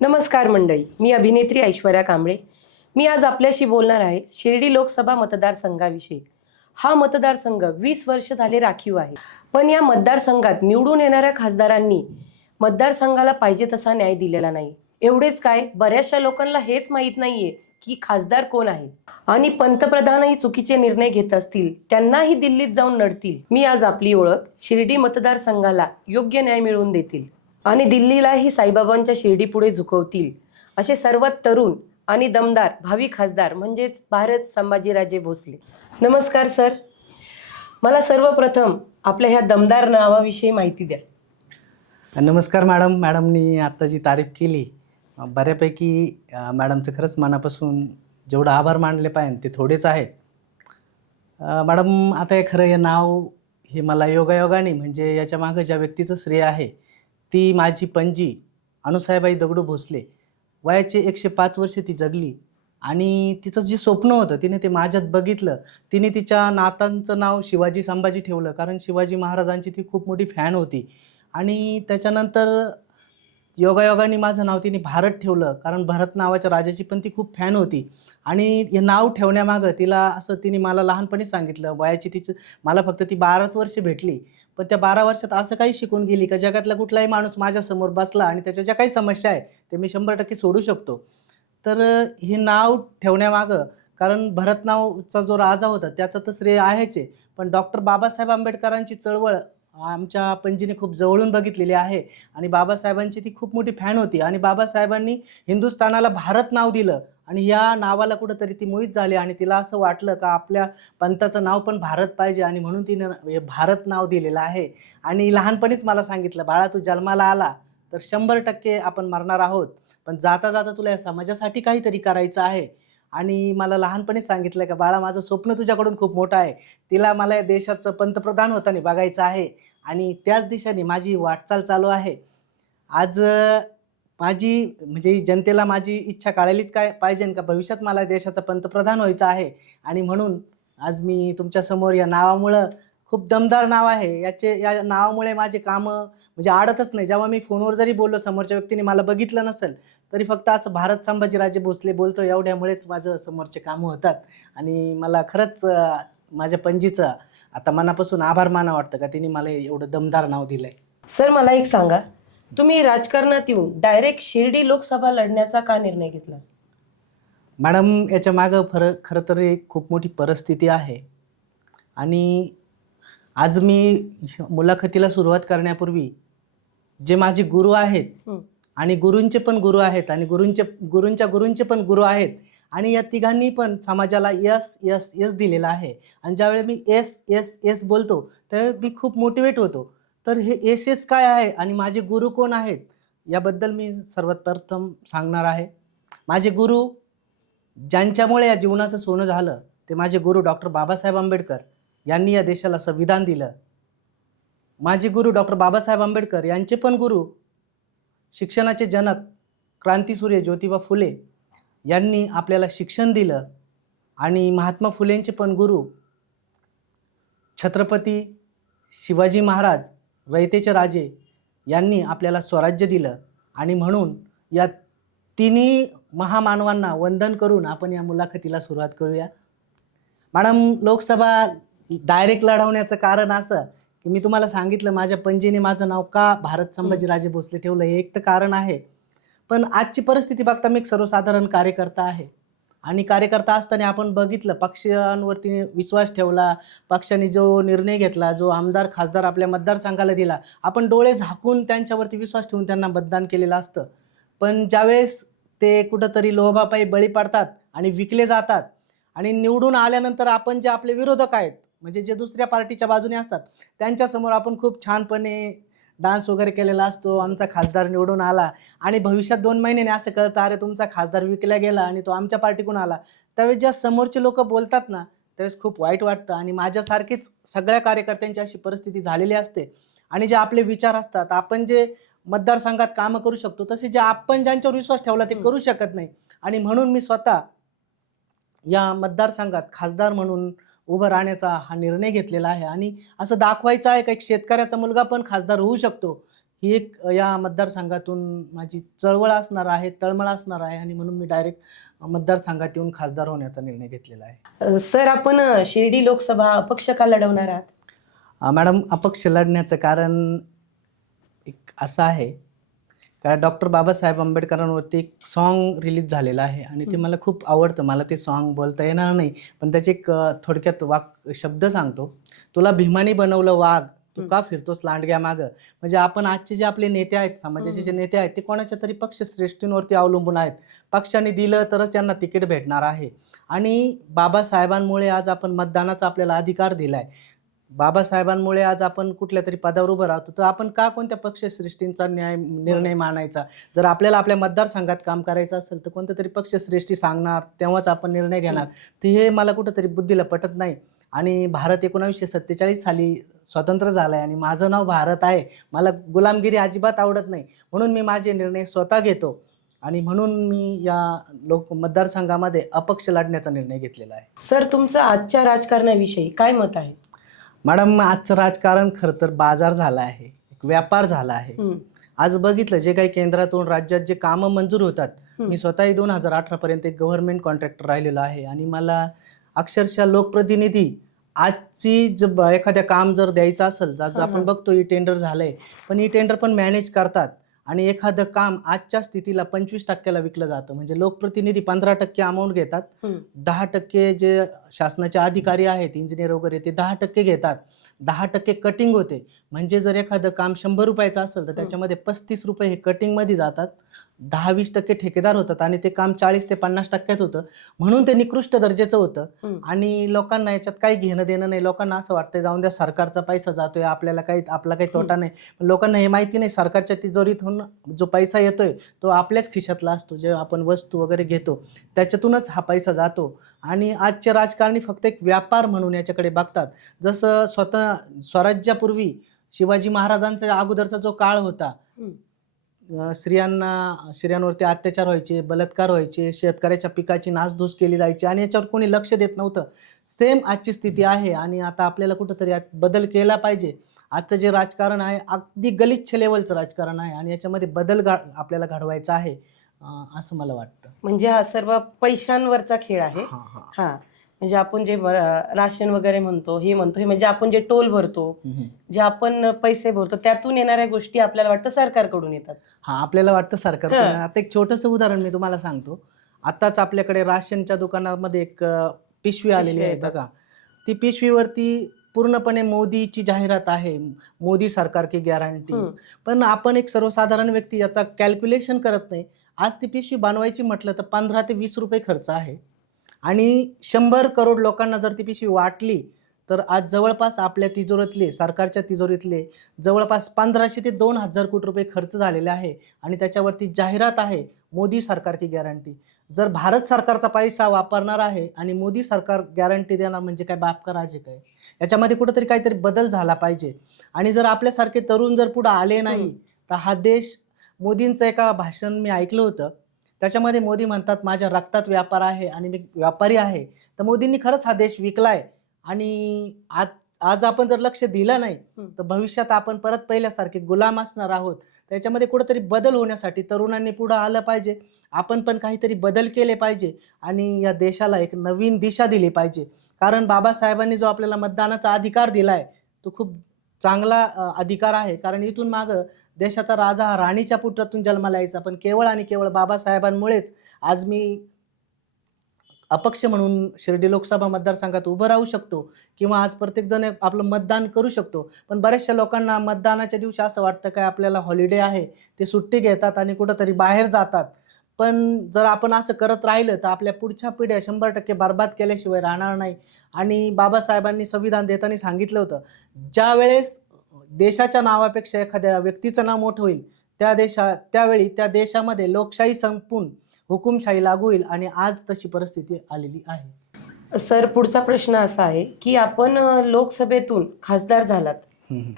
नमस्कार मंडळी, मी अभिनेत्री ऐश्वर्या कांबळे. मी आज आपल्याशी बोलणार आहे शिर्डी लोकसभा मतदारसंघाविषयी. हा मतदारसंघ 20 वर्ष झाले राखीव आहे. पण या मतदारसंघात निवडून येणाऱ्या खासदारांनी मतदारसंघाला पाहिजे तसा न्याय दिलेला नाही. एवढेच काय, बऱ्याचशा लोकांना हेच माहीत नाहीये की खासदार कोण आहे. आणि पंतप्रधानही चुकीचे निर्णय घेत असतील, त्यांनाही दिल्लीत जाऊन लढतील. मी आज आपली ओळख शिर्डी मतदारसंघाला योग्य न्याय मिळवून देतील आणि दिल्लीलाही साईबाबांच्या शिर्डीपुढे झुकवतील असे सर्वात तरुण आणि दमदार भावी खासदार म्हणजेच भारत संभाजीराजे भोसले. नमस्कार सर. मला सर्वप्रथम आपल्या ह्या दमदार नावाविषयी माहिती द्या. नमस्कार मॅडम. मॅडमनी आत्ता जी तारीफ केली, बऱ्यापैकी मॅडमचं खरंच मनापासून जेवढं आभार मानले पाहिजे ते थोडेच आहेत. मॅडम, आता हे खरं हे नाव हे मला योगायोगाने म्हणजे याच्या मागं ज्या व्यक्तीचं श्रेय आहे ती माझी पणजी अनुसाहेबाई दगडू भोसले. वयाचे 105 वर्ष ती जगली आणि तिचं जे स्वप्न होतं तिने ते माझ्यात बघितलं. तिने तिच्या नातांचं नाव शिवाजी संभाजी ठेवलं, कारण शिवाजी महाराजांची ती खूप मोठी फॅन होती. आणि त्याच्यानंतर योगायोगाने माझं नाव तिने भारत ठेवलं, कारण भरत नावाच्या राजाची पण ती खूप फॅन होती. आणि हे नाव ठेवण्यामागं तिला असं तिने मला लहानपणी सांगितलं. वयाची तिचं मला फक्त ती 12च वर्ष भेटली, पण त्या 12 वर्षात असं काही शिकून गेली का जगातला कुठलाही माणूस माझ्यासमोर बसला आणि त्याच्या ज्या काही समस्या आहे ते मी 100% सोडू शकतो. तर हे नाव ठेवण्यामागं, कारण भरत नावाचा जो राजा होता त्याचं तर श्रेय आहेच आहे, पण डॉक्टर बाबासाहेब आंबेडकरांची चळवळ आमच्या पणजीने खूप जवळून बघितलेली आहे. आणि बाबासाहेबांची ती खूप मोठी फॅन होती आणि बाबासाहेबांनी हिंदुस्थानाला भारत नाव दिलं आणि या नावाला कुठंतरी ती मोहित झाली आणि तिला असं वाटलं का आपल्या पंथाचं नाव पण भारत पाहिजे आणि म्हणून तिनं हे भारत नाव दिलेलं आहे. आणि लहानपणीच मला सांगितलं, बाळा तू जन्माला आला तर 100% आपण मरणार आहोत, पण जाता जाता तुला या समाजासाठी काहीतरी करायचं आहे. आणि मला लहानपणीच सांगितलं का बाळा माझं स्वप्न तुझ्याकडून खूप मोठं आहे, तिला मला या देशाचं पंतप्रधान होताना बघायचं आहे आणि त्याच दिशेने माझी वाटचाल चालू आहे. आज माझी म्हणजे जनतेला माझी इच्छा कळालीच काय पाहिजे का भविष्यात मला देशाचा पंतप्रधान व्हायचं आहे. आणि म्हणून आज मी तुमच्यासमोर या नावामुळं, खूप दमदार नाव आहे, या नावामुळे माझे कामं म्हणजे अडतच नाही. जेव्हा मी फोनवर जरी बोललो, समोरच्या व्यक्तीने मला बघितलं नसेल तरी फक्त असं भारत संभाजीराजे भोसले बोलतो एवढ्यामुळेच माझं समोरचे कामं होतात. आणि मला खरंच माझ्या पणजीचं आता मनापासून आभार मानावं वाटतं का तिने मला एवढं दमदार नाव दिलंय. सर, मला एक सांगा, तुम्ही राजकारणात येऊन डायरेक्ट शिर्डी लोकसभा लढण्याचा का निर्णय घेतला? मॅडम, याच्या मागं खरं तर एक खूप मोठी परिस्थिती आहे. आणि आज मी मुलाखतीला सुरुवात करण्यापूर्वी जे माझे गुरु आहेत आणि गुरूंचे पण गुरु आहेत आणि गुरूंच्या गुरूंचे पण गुरु आहेत आणि या तिघांनी पण समाजाला यस यस यस दिलेला आहे. आणि ज्यावेळी मी एस एस एस बोलतो त्यावेळी मी खूप मोटिवेट होतो. तर हे एस एस काय आहे आणि माझे गुरु कोण आहेत याबद्दल मी सर्वात प्रथम सांगणार आहे. माझे गुरु ज्यांच्यामुळे या जीवनाचं सोनं झालं ते माझे गुरु डॉक्टर बाबासाहेब आंबेडकर यांनी या देशाला संविधान दिलं. माझे गुरु डॉक्टर बाबासाहेब आंबेडकर यांचे पण गुरु शिक्षणाचे जनक क्रांतीसूर्य ज्योतिबा फुले यांनी आपल्याला शिक्षण दिलं. आणि महात्मा फुलेंचे पण गुरु छत्रपती शिवाजी महाराज रयतेचे राजे यांनी आपल्याला स्वराज्य दिलं. आणि म्हणून या तिन्ही महामानवांना वंदन करून आपण या मुलाखतीला सुरुवात करूया. मॅडम, लोकसभा डायरेक्ट लढवण्याचं कारण असं की मी तुम्हाला सांगितलं माझ्या पणजीने माझं नाव का भारत संभाजीराजे भोसले ठेवलं, हे एक तर कारण आहे. पण आजची परिस्थिती बघता मी एक सर्वसाधारण कार्यकर्ता आहे आणि कार्यकर्ता असताना आपण बघितलं पक्षांवरती विश्वास ठेवला, पक्षाने जो निर्णय घेतला, जो आमदार खासदार आपल्या मतदारसंघाला दिला, आपण डोळे झाकून त्यांच्यावरती विश्वास ठेवून त्यांना मतदान केलेलं असतं. पण ज्यावेळेस ते कुठंतरी लोभापायी बळी पडतात आणि विकले जातात आणि निवडून आल्यानंतर आपण जे आपले विरोधक आहेत म्हणजे जे दुसऱ्या पार्टीच्या बाजूने असतात त्यांच्यासमोर आपण खूप छानपणे डान्स वगैरे केलेला असतो, आमचा खासदार निवडून आला आणि भविष्यात 2 महिन्याने असं कळतं अरे तुमचा खासदार विकला गेला आणि तो आमच्या पार्टीकडून आला. त्यावेळेस ज्या समोरचे लोक बोलतात ना त्यावेळेस खूप वाईट वाटतं. आणि माझ्यासारखीच सगळ्या कार्यकर्त्यांची अशी परिस्थिती झालेली असते. आणि जे आपले विचार असतात, आपण जे मतदारसंघात कामं करू शकतो तसे जे आपण ज्यांच्यावर विश्वास ठेवला ते करू शकत नाही. आणि म्हणून मी स्वतः या मतदारसंघात खासदार म्हणून उभं राहण्याचा हा निर्णय घेतलेला आहे. आणि असं दाखवायचं आहे का एक शेतकऱ्याचा मुलगा पण खासदार होऊ शकतो, ही एक या मतदारसंघातून माझी चळवळ असणार आहे, तळमळ असणार आहे आणि म्हणून मी डायरेक्ट मतदारसंघात येऊन खासदार होण्याचा निर्णय घेतलेला आहे. सर, आपण शिर्डी लोकसभा अपक्ष का लढवणार आहात? मॅडम, अपक्ष लढण्याचं कारण एक असं आहे का डॉक्टर बाबासाहेब आंबेडकरांवरती एक सॉन्ग रिलीज झालेलं आहे आणि ते मला खूप आवडतं. मला ते सॉन्ग बोलता येणार नाही, पण त्याचे एक थोडक्यात शब्द सांगतो. तुला भीमानी बनवलं वाघ, तू का फिरतोस लांडग्या मागं. म्हणजे आपण आजचे जे आपले नेते आहेत, समाजाचे जे नेते आहेत, ते कोणाच्या तरी पक्षश्रेष्ठींवरती अवलंबून आहेत. पक्षाने दिलं तरच त्यांना तिकीट भेटणार आहे आणि बाबासाहेबांमुळे आज आपण मतदानाचा आपल्याला अधिकार दिलाय. बाबासाहेबांमुळे आज आपण कुठल्या तरी पदावर उभं राहतो, तर आपण का कोणत्या पक्षश्रेष्ठींचा निर्णय मानायचा? जर आपल्याला आपल्या मतदारसंघात काम करायचं असेल तर कोणत्या तरी पक्षश्रेष्ठी सांगणार तेव्हाच आपण निर्णय घेणार. तर हे मला कुठंतरी बुद्धीला पटत नाही. आणि भारत 1947 साली स्वतंत्र झाला आहे आणि माझं नाव भारत आहे. मला गुलामगिरी अजिबात आवडत नाही, म्हणून मी माझे निर्णय स्वतः घेतो आणि म्हणून मी या मतदारसंघामध्ये अपक्ष लढण्याचा निर्णय घेतलेला आहे. सर, तुमचं आजच्या राजकारणाविषयी काय मत आहे? मॅडम, आजचं राजकारण खरं तर बाजार झाला आहे, एक व्यापार झाला आहे. आज बघितलं जे काही केंद्रातून राज्यात जे कामं मंजूर होतात, मी स्वतःही 2018 पर्यंत एक गव्हर्नमेंट कॉन्ट्रॅक्टर राहिलेलो आहे आणि मला अक्षरशः लोकप्रतिनिधी आजची एखाद्या काम जर द्यायचं असेल, आज आपण बघतो ई टेंडर झालंय, पण ई टेंडर पण मॅनेज करतात आणि एखादं काम आजच्या स्थितीला 25% विकलं जातं. म्हणजे लोकप्रतिनिधी 15% अमाऊंट घेतात, 10% जे शासनाचे अधिकारी आहेत, इंजिनियर वगैरे, ते 10% घेतात, 10% कटिंग होते. म्हणजे जर एखादं काम 100 रुपयाचं असेल तर त्याच्यामध्ये 35 रुपये हे कटिंगमध्ये जातात, 10-20% ठेकेदार होतात आणि ते काम 40 ते 50% होतं. म्हणून ते निकृष्ट दर्जाचं होतं आणि लोकांना याच्यात काही घेणं देणं नाही. लोकांना असं वाटतं जाऊन द्या, सरकारचा पैसा जातोय, आपला काही तोटा नाही. पण लोकांना हे माहिती नाही, सरकारच्या तिजोरीतून जो पैसा येतोय तो आपल्याच खिशातला असतो. जे आपण वस्तू वगैरे घेतो त्याच्यातूनच हा पैसा जातो आणि आजचे राजकारणी फक्त एक व्यापार म्हणून याच्याकडे बघतात. जसं स्वराज्यापूर्वी शिवाजी महाराजांचा अगोदरचा जो काळ होता, स्त्रियांवरती अत्याचार व्हायचे, बलात्कार व्हायचे, शेतकऱ्याच्या पिकाची नासधूस केली जायची आणि याच्यावर कोणी लक्ष देत नव्हतं. सेम आजची स्थिती आहे आणि आता आपल्याला कुठंतरी यात बदल केला पाहिजे. आजचं जे राजकारण आहे अगदी गलिच्छ लेवलचं राजकारण आहे आणि याच्यामध्ये बदल आपल्याला घडवायचा आहे, असं मला वाटतं. म्हणजे हा सर्व पैशांवरचा खेळ आहे. हा, म्हणजे आपण जे राशन वगैरे म्हणतो, हे म्हणजे आपण जे टोल भरतो, जे आपण पैसे भरतो, त्यातून येणाऱ्या गोष्टी आपल्याला वाटतं सरकारकडून येतात. आपल्याला वाटतं सरकारकडून. आता एक छोटंसं उदाहरण मी तुम्हाला सांगतो. आताच आपल्याकडे राशनच्या दुकानामध्ये एक पिशवी आलेली आहे बघा. ती पिशवीवरती पूर्णपणे मोदीची जाहिरात आहे, मोदी सरकार की गॅरंटी. पण आपण एक सर्वसाधारण व्यक्ती याचा कॅल्क्युलेशन करत नाही. आज ती पिशवी बनवायची म्हटलं तर 15 ते 20 रुपये खर्च आहे आणि 100 करोड लोकांना जर ती पिशवी वाटली तर आज जवळपास आपल्या तिजोरीतले, सरकारच्या तिजोरीतले जवळपास 1500 ते 2000 कोटी रुपये खर्च झालेले आहे आणि त्याच्यावरती जाहिरात आहे, मोदी सरकार की गॅरंटी. जर भारत सरकारचा पैसा वापरणार आहे आणि मोदी सरकार गॅरंटी देणार म्हणजे काय बाप का राजे काय? याच्यामध्ये कुठेतरी काहीतरी बदल झाला पाहिजे. आणि जर आपल्यासारखे तरुण जर पुढे आले नाही तर हा देश, मोदींचं एका भाषण मी ऐकलं होतं, त्याच्यामध्ये मोदी म्हणतात माझ्या रक्तात व्यापार आहे आणि मी व्यापारी आहे. तर मोदींनी खरंच हा देश विकलाय आणि आज आपण जर लक्ष दिलं नाही तर भविष्यात आपण परत पहिल्यासारखे गुलाम असणार आहोत. त्याच्यामध्ये कुठेतरी बदल होण्यासाठी तरुणांनी पुढे आलं पाहिजे. आपण पण काहीतरी बदल केले पाहिजे आणि या देशाला एक नवीन दिशा दिली पाहिजे. कारण बाबासाहेबांनी जो आपल्याला मतदानाचा अधिकार दिलाय तो खूप चांगला अधिकार आहे. कारण इथून मागं देशाचा राजा हा राणीच्या पुत्रातून जन्माला यायचा, पण केवळ आणि केवळ बाबासाहेबांमुळेच आज मी अपक्ष म्हणून शिर्डी लोकसभा मतदारसंघात उभं राहू शकतो किंवा आज प्रत्येकजण आपलं मतदान करू शकतो. पण बऱ्याचशा लोकांना मतदानाच्या दिवशी असं वाटतं काय आपल्याला हॉलिडे आहे, ते सुट्टी घेतात आणि कुठंतरी बाहेर जातात. पण जर आपण असं करत राहिलं तर आपल्या पुढच्या पिढ्या 100% बर्बाद केल्याशिवाय राहणार नाही. आणि बाबासाहेबांनी संविधान देताना सांगितलं होतं, ज्या वेळेस देशाच्या नावापेक्षा एखाद्या व्यक्तीचं नाव मोठं होईल त्यावेळी त्या देशामध्ये लोकशाही संपून हुकुमशाही लागू होईल आणि आज तशी परिस्थिती आलेली आहे. सर, पुढचा प्रश्न असा आहे की आपण लोकसभेतून खासदार झालात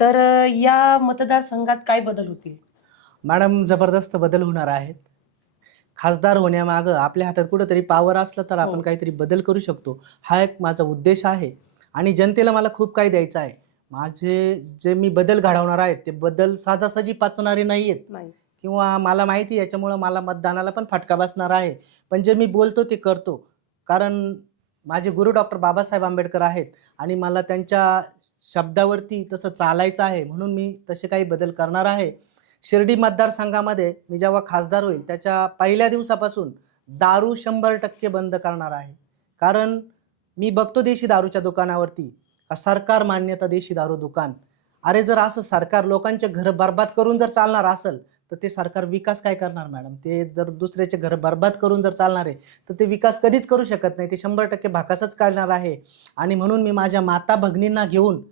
तर या मतदारसंघात काय बदल होतील? मॅडम, जबरदस्त बदल होणार आहेत. खासदार होण्यामागं आपल्या हातात कुठंतरी पॉवर असलं तर आपण काहीतरी बदल करू शकतो, हा एक माझा उद्देश आहे. आणि जनतेला मला खूप काही द्यायचं आहे. माझे जे मी बदल घडवणार आहेत ते बदल साजासजी पचणारे नाही आहेत नाही. किंवा मला माहिती आहे याच्यामुळं मला मतदानाला पण फटका बसणार आहे. पण जे मी बोलतो ते करतो. कारण माझे गुरु डॉक्टर बाबासाहेब आंबेडकर आहेत आणि मला त्यांच्या शब्दावरती तसं चालायचं आहे म्हणून मी तसे काही बदल करणार आहे. शिर्डी मतदारसंघामध्ये मी जेव्हा खासदार होईल त्याच्या पहिल्या दिवसापासून दारू 100% बंद करणार आहे. कारण मी बघतो देशी दारूच्या दुकानावरती सरकार मान्यता देशी दारू दुकान. अरे जर असं सरकार लोकांचे घर बर्बाद करून जर चालणार असेल तर ते सरकार विकास काय करणार मॅडम? ते जर दुसऱ्याचे घर बर्बाद करून जर चालणार आहे तर ते विकास कधीच करू शकत नाही. ते 100% भाकासच करणार आहे. आणि म्हणून मी माझ्या माता भगिनींना घेऊन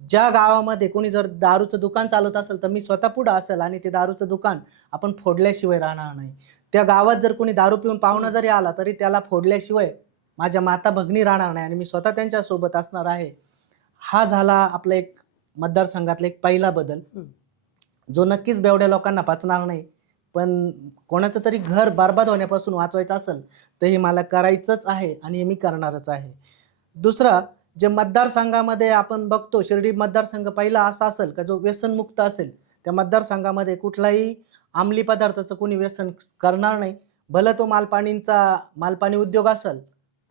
ज्या गावामध्ये कोणी जर दारूचं दुकान चालवत असेल तर मी स्वतः पुढं असेल आणि ते दारूचं दुकान आपण फोडल्याशिवाय राहणार नाही. त्या गावात जर कोणी दारू पिऊन पाहुणा जरी आला तरी त्याला फोडल्याशिवाय माझ्या माता भगिनी राहणार नाही आणि मी स्वतः त्यांच्या सोबत असणार आहे. हा झाला आपला एक मतदारसंघातला एक पहिला बदल जो नक्कीच बेवड्या लोकांना पचणार नाही. पण कोणाचं तरी घर बर्बाद होण्यापासून वाचवायचं असेल तर हे मला करायचंच आहे आणि हे मी करणारच आहे. दुसरं जे मतदारसंघामध्ये आपण बघतो शिर्डी मतदारसंघ पहिला असा असेल का जो व्यसनमुक्त असेल. त्या मतदारसंघामध्ये कुठलाही अंमली पदार्थाचं कोणी व्यसन करणार नाही. भलं तो मालपाणी उद्योग असेल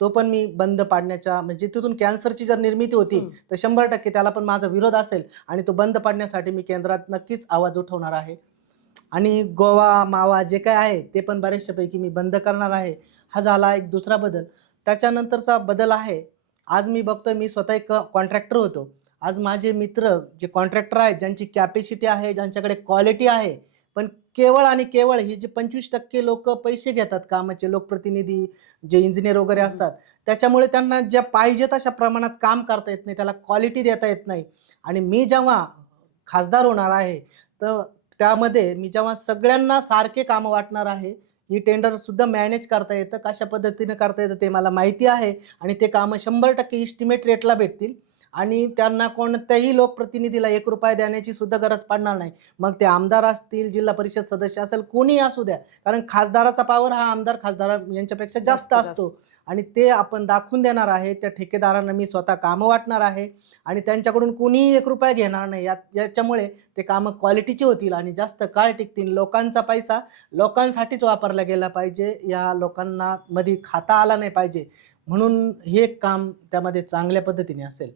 तो पण मी बंद पाडण्याच्या म्हणजे तिथून कॅन्सरची जर निर्मिती होती तर 100% त्याला पण माझा विरोध असेल आणि तो बंद पाडण्यासाठी मी केंद्रात नक्कीच आवाज उठवणार आहे. आणि गोवा मावा जे काय आहे ते पण बऱ्याचशापैकी मी बंद करणार आहे. हा झाला एक दुसरा बदल. त्याच्यानंतरचा बदल आहे आज मी बघतोय मी स्वतः एक कॉन्ट्रॅक्टर होतो. आज माझे मित्र जे कॉन्ट्रॅक्टर आहेत ज्यांची कॅपॅसिटी आहे ज्यांच्याकडे क्वालिटी आहे पण केवळ आणि केवळ हे जे 25% लोक पैसे घेतात कामाचे लोकप्रतिनिधी जे इंजिनियर वगैरे असतात त्याच्यामुळे त्यांना ज्या पाहिजे तशा प्रमाणात काम करता येत नाही, त्याला क्वालिटी देता येत नाही. आणि मी जेव्हा खासदार होणार आहे तर त्यामध्ये मी जेव्हा सगळ्यांना सारखे कामं वाटणार आहे. ही टेंडर सुद्धा मॅनेज करता येतं कशा पद्धतीने करता येतं ते मला माहिती आहे आणि ते कामं 100% इस्टिमेट रेटला भेटतील आणि त्यांना कोणत्याही लोकप्रतिनिधीला 1 रुपया देण्याची सुद्धा गरज पडणार नाही. मग ते आमदार असतील जिल्हा परिषद सदस्य असेल कोणीही असू द्या. कारण खासदाराचा पावर हा आमदार खासदार यांच्यापेक्षा जास्त असतो आणि ते आपण दाखवून देणार आहे. त्या ठेकेदारांना मी स्वतः कामं वाटणार आहे आणि त्यांच्याकडून कोणीही 1 रुपया घेणार नाही. याच्यामुळे ते कामं क्वालिटीची होतील आणि जास्त काळ टिकतील. लोकांचा पैसा लोकांसाठीच वापरला गेला पाहिजे. या लोकांना मध्ये खाता आला नाही पाहिजे म्हणून हे काम त्यामध्ये चांगल्या पद्धतीने असेल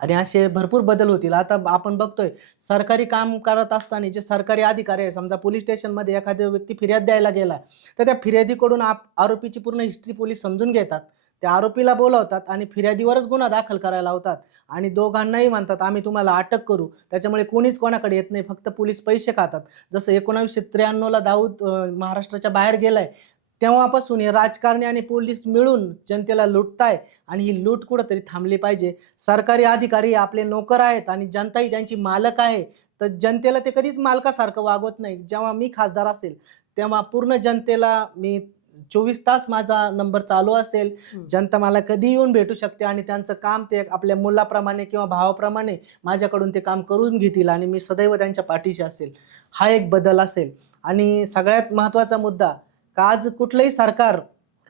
आणि असे भरपूर बदल होतील. आता आपण बघतोय सरकारी काम करत असताना जे सरकारी अधिकारी आहे समजा पोलीस स्टेशनमध्ये एखादा व्यक्ती फिर्याद द्यायला गेला तर त्या फिर्यादीकडून आरोपीची पूर्ण हिस्ट्री पोलीस समजून घेतात. त्या आरोपीला बोलावतात आणि फिर्यादीवरच गुन्हा दाखल करायला लावतात आणि दोघांनाही म्हणतात आम्ही तुम्हाला अटक करू. त्याच्यामुळे कोणीच कोणाकडे येत नाही, फक्त पोलीस पैसे खातात. जसं 1993ला दाऊद महाराष्ट्राच्या बाहेर गेलाय तेव्हापासून हे राजकारणी आणि पोलीस मिळून जनतेला लुटताय आणि ही लूट कुठंतरी थांबली पाहिजे. सरकारी अधिकारी आपले नोकर आहेत आणि जनताही त्यांची मालक आहे तर जनतेला ते कधीच मालकासारखं वागवत नाही. जेव्हा मी खासदार असेल तेव्हा पूर्ण जनतेला मी 24 तास माझा नंबर चालू असेल. जनता मला कधी येऊन भेटू शकते आणि त्यांचं काम ते आपल्या मुलाप्रमाणे किंवा भावाप्रमाणे माझ्याकडून ते काम करून घेतील आणि मी सदैव त्यांच्या पाठीशी असेल. हा एक बदल असेल. आणि सगळ्यात महत्त्वाचा मुद्दा का आज कुठलंही सरकार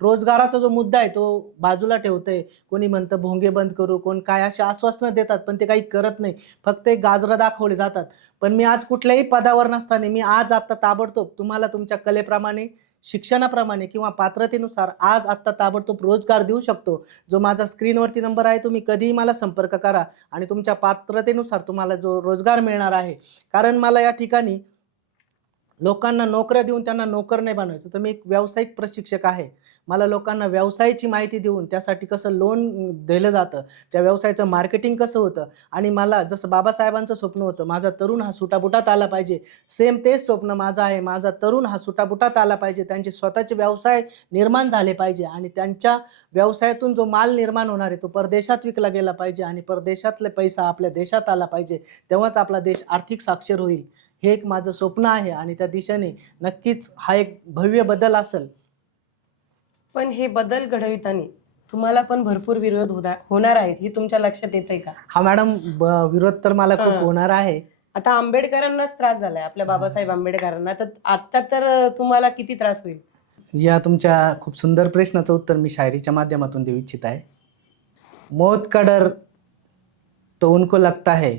रोजगाराचा जो मुद्दा आहे तो बाजूला ठेवतंय. कोणी म्हणतं भोंगे बंद करू, कोण काय अशी आश्वासनं देतात पण ते काही करत नाही, फक्त एक गाजरं दाखवले जातात. पण मी आज कुठल्याही पदावर नसताना मी आज आत्ता ताबडतोब तुम्हाला तुमच्या कलेप्रमाणे शिक्षणाप्रमाणे किंवा पात्रतेनुसार आज आत्ता ताबडतोब रोजगार देऊ शकतो. जो माझा स्क्रीनवरती नंबर आहे तुम्ही कधीही मला संपर्क करा आणि तुमच्या पात्रतेनुसार तुम्हाला जो रोजगार मिळणार आहे. कारण मला या ठिकाणी लोकांना नोकऱ्या देऊन त्यांना नोकर नाही बनवायचं. तर मी एक व्यावसायिक प्रशिक्षक आहे. मला लोकांना व्यवसायाची माहिती देऊन त्यासाठी कसं लोन दिलं जातं, त्या व्यवसायाचं मार्केटिंग कसं होतं आणि मला जसं बाबासाहेबांचं स्वप्न होतं माझा तरुण हा सुटाबुटात आला पाहिजे, सेम तेच स्वप्न माझं आहे. माझा तरुण हा सुटाबुटात आला पाहिजे, त्यांचे स्वतःचे व्यवसाय निर्माण झाले पाहिजे आणि त्यांच्या व्यवसायातून जो माल निर्माण होणार आहे तो परदेशात विकला गेला पाहिजे आणि परदेशातले पैसा आपल्या देशात आला पाहिजे. तेव्हाच आपला देश आर्थिक साक्षर होईल. हे एक माझं स्वप्न आहे आणि त्या दिशेने नक्कीच हा एक भव्य बदल असेल. पण हे बदल घडविताना तुम्हाला पण भरपूर विरोध होणार आहेत हे तुमच्या लक्षात येतंय का? हा मॅडम विरोध तर मला खूप होणार आहे. आता आंबेडकरांनाच त्रास झालाय आपल्या बाबासाहेब आंबेडकरांना, तर आता तर तुम्हाला किती त्रास होईल? या तुमच्या खूप सुंदर प्रश्नाचं उत्तर मी शायरीच्या माध्यमातून देऊ इच्छित आहे. मौत का डर तो उनको लगता है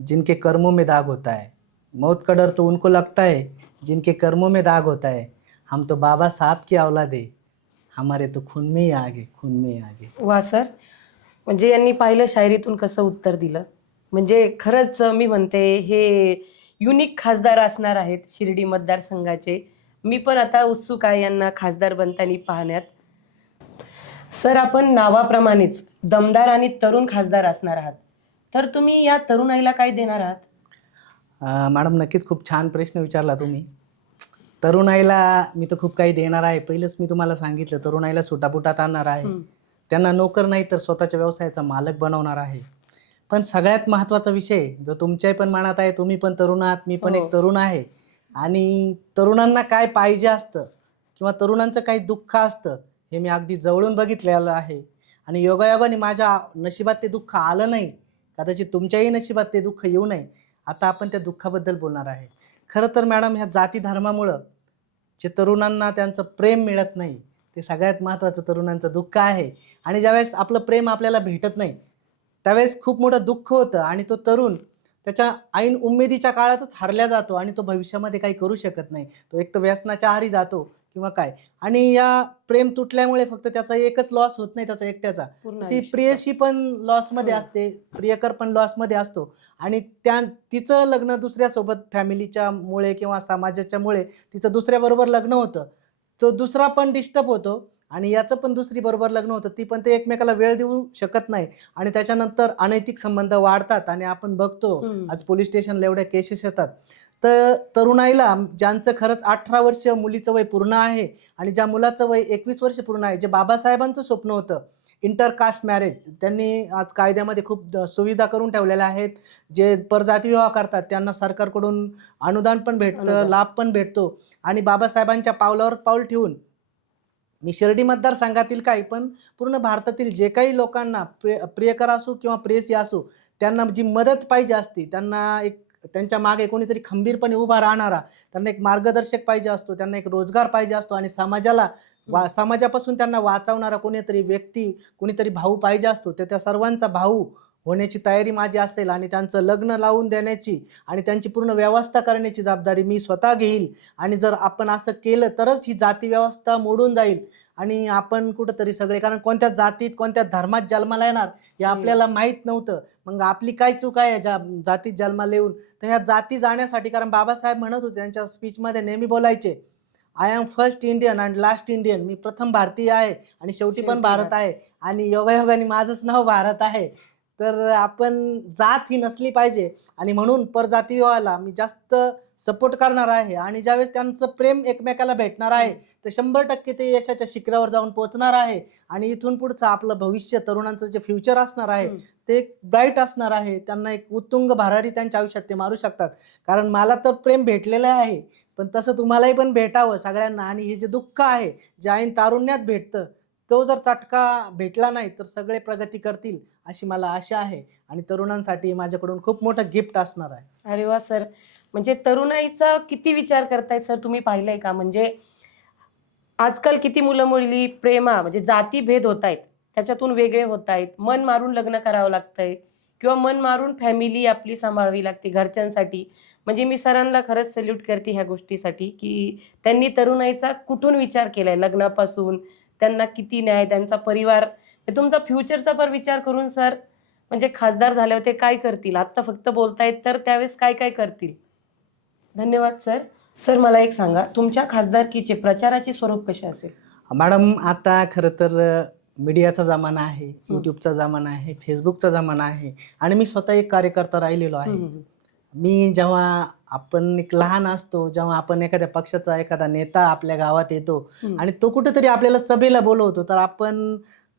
जिनके कर्मों में दाग होता है, मौत का डर तो उनको लगता है जिनके कर्मों में दाग होता है। हम तो बाबा साहब की औलाद है, हमारे तो खून में ही आगे, खून में ही आगे. वा सर, म्हणजे यांनी पाहिलं शायरीतून कसं उत्तर दिलं. म्हणजे खरंच मी म्हणते हे युनिक खासदार असणार आहेत शिर्डी मतदारसंघाचे. मी पण आता उत्सुक आहे यांना खासदार बनताना पाहण्यात. सर, आपण नावाप्रमाणेच दमदार आणि तरुण खासदार असणार आहात. तर तुम्ही या तरुणाईला काय देणार आहात? मॅडम, नक्कीच खूप छान प्रश्न विचारला तुम्ही. तरुणाईला मी तर खूप काही देणार आहे. पहिलंच मी तुम्हाला सांगितलं, तरुणाईला सुटापुटात आणणार आहे. त्यांना नोकर नाही तर स्वतःच्या व्यवसायाचा मालक बनवणार आहे. पण सगळ्यात महत्त्वाचा विषय जो तुमच्याही पण मनात आहे, तुम्ही पण तरुण आहात, मी पण एक तरुण आहे. आणि तरुणांना काय पाहिजे असतं किंवा तरुणांचं काही दुःख असतं हे मी अगदी जवळून बघितलेलं आहे. आणि योगायोगाने माझ्या नशिबात ते दुःख आलं नाही, कदाचित तुमच्याही नशिबात ते दुःख येऊ नये. आता आपण त्या दुःखाबद्दल बोलणार आहे. खरं तर मॅडम, ह्या जाती धर्मामुळं जे तरुणांना त्यांचं प्रेम मिळत नाही, ते सगळ्यात महत्त्वाचं तरुणांचं दुःख आहे. आणि ज्यावेळेस आपलं प्रेम आपल्याला भेटत नाही त्यावेळेस खूप मोठं दुःख होतं आणि तो तरुण त्याच्या ऐन उमेदीच्या काळातच हरल्या जातो आणि तो भविष्यामध्ये काही करू शकत नाही. तो एक तर व्यसनाच्या आहारी जातो किंवा काय. आणि या प्रेम तुटल्यामुळे फक्त त्याचा एकच लॉस होत नाही त्याचा एकट्याचा, ती प्रियशी पण लॉसमध्ये असते, प्रियकर पण लॉसमध्ये असतो. आणि तिचं लग्न दुसऱ्यासोबत फॅमिलीच्या मुळे किंवा समाजाच्या मुळे तिचं दुसऱ्याबरोबर लग्न होतं. तो दुसरा पण डिस्टर्ब होतो आणि याचं पण दुसरी बरोबर लग्न होतं. ती पण ते एकमेकाला वेळ देऊ शकत नाही आणि त्याच्यानंतर अनैतिक संबंध वाढतात. आणि आपण बघतो आज पोलीस स्टेशनला एवढ्या केसेस येतात. तर तरुणाईला ज्यांचं खरंच 18 वर्ष मुलीचं वय पूर्ण आहे आणि ज्या मुलाचं वय 21 वर्ष पूर्ण आहे, जे बाबासाहेबांचं स्वप्न होतं इंटरकास्ट मॅरेज, त्यांनी आज कायद्यामध्ये खूप सुविधा करून ठेवलेल्या आहेत. जे परजाती विवाह करतात त्यांना सरकारकडून अनुदान पण भेटतं, लाभ पण भेटतो. आणि बाबासाहेबांच्या पावलावर पाऊल ठेवून मी शिर्डी मतदारसंघातील काही पण पूर्ण भारतातील जे काही लोकांना प्रियकर असो किंवा प्रेयसी असो, त्यांना जी मदत पाहिजे असते, त्यांना एक त्यांच्या मागे कोणीतरी खंबीरपणे उभा राहणारा, त्यांना एक मार्गदर्शक पाहिजे असतो, त्यांना एक रोजगार पाहिजे असतो आणि समाजापासून त्यांना वाचवणारा कोणीतरी व्यक्ती, कोणीतरी भाऊ पाहिजे असतो. त्या सर्वांचा भाऊ होण्याची तयारी माझी असेल आणि त्यांचं लग्न लावून देण्याची आणि त्यांची पूर्ण व्यवस्था करण्याची जबाबदारी मी स्वतः घेईल. आणि जर आपण असं केलं तरच ही जाती व्यवस्था मोडून जाईल आणि आपण कुठंतरी सगळे, कारण कोणत्या जातीत कोणत्या धर्मात जन्माला येणार हे आपल्याला माहीत नव्हतं. मग आपली काय चूक आहे ज्या जातीत जन्माला येऊन? तर ह्या जाती जाण्यासाठी, कारण बाबासाहेब म्हणत होते त्यांच्या स्पीचमध्ये नेहमी बोलायचे, I am first Indian and last Indian. मी प्रथम भारतीय आहे आणि शेवटी पण भारत आहे आणि योगायोगाने माझंच नाव भारत आहे. तर आपण जात ही नसली पाहिजे आणि म्हणून परजाती विवाहाला मी जास्त सपोर्ट करणार आहे. आणि ज्यावेळेस त्यांचं प्रेम एकमेकाला भेटणार आहे तर 100% ते यशाच्या शिखरावर जाऊन पोहोचणार आहे. आणि इथून पुढचं आपलं भविष्य, तरुणांचं जे फ्युचर असणार आहे ते ब्राईट असणार आहे. त्यांना एक उत्तुंग भरारी त्यांच्या आयुष्यात ते मारू शकतात. कारण मला तर प्रेम भेटलेलं आहे, पण तसं तुम्हालाही पण भेटावं सगळ्यांना. आणि हे जे दुःख आहे जे ऐन तारुण्यात भेटतं, तो जर चटका भेटला नाही तर सगळे प्रगती करतील अशी मला आशा आहे. आणि तरुणांसाठी माझ्याकडून खूप मोठं गिफ्ट असणार आहे. अरे वा सर, म्हणजे तरुणाईचा किती विचार करताय सर, तुम्ही पाहिलंय का? म्हणजे आजकाल किती मुलं मुली म्हणजे जाती भेद होत आहेत, त्याच्यातून वेगळे होत आहेत, मन मारून लग्न करावं लागतंय किंवा मन मारून फॅमिली आपली सांभाळावी लागते घरच्यांसाठी. म्हणजे मी सरांना खरंच सल्यूट करते ह्या गोष्टीसाठी की त्यांनी तरुणाईचा कुठून विचार केलाय लग्नापासून, त्यांना किती न्याय, त्यांचा परिवार, तुमचा फ्युचरचा पण विचार करून सर म्हणजे खासदार झाल्यावर ते काय करतील, आत्ता फक्त बोलतायत तर त्यावेळेस काय काय करतील. धन्यवाद सर. सर, मला एक सांगा, तुमच्या खासदारकीचे प्रचाराचे स्वरूप कसे असेल? मॅडम, आता खरं तर मीडियाचा जमाना आहे, यूट्यूबचा जमाना आहे, फेसबुकचा जमाना आहे आणि मी स्वतः एक कार्यकर्ता राहिलेलो आहे. मी जेव्हा आपण एक लहान असतो, जेव्हा आपण एखाद्या पक्षाचा एखादा नेता आपल्या गावात येतो आणि तो कुठेतरी आपल्याला सभेला बोलवतो, तर आपण